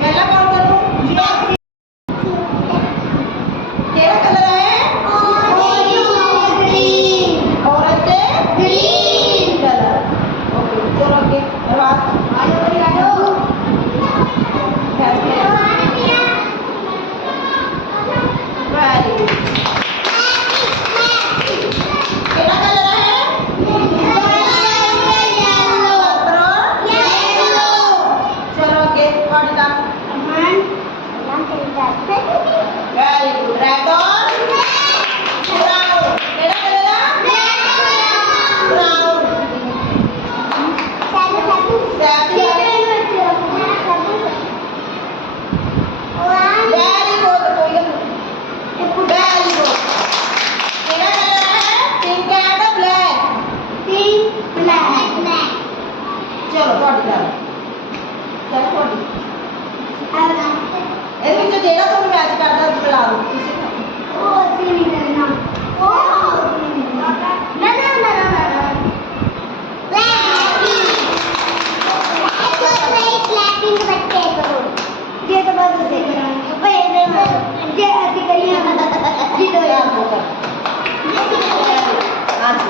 पहला कौन करूं? केड़ा कलर है? Orange green colour. ओके चलो आगे रात वेरी गुड। केड़ा कलर है? चलो आगे थोड़ी का वेरी गुड। रेड और ब्राउन। केड़ा कलर है? ब्राउन। वेरी गुड कोई वेरी गुड। केड़ा कलर है? Pink and black. चलो थोड़ी का चलो थोड़ी ਇਹ ਵਿੱਚ ਜਿਹੜਾ ਤੁਹਾਨੂੰ ਮੈਚ ਕਰਦਾ ਬੁਲਾ ਲਓ ਕਿਸੇ ਨੂੰ। हाँ जी।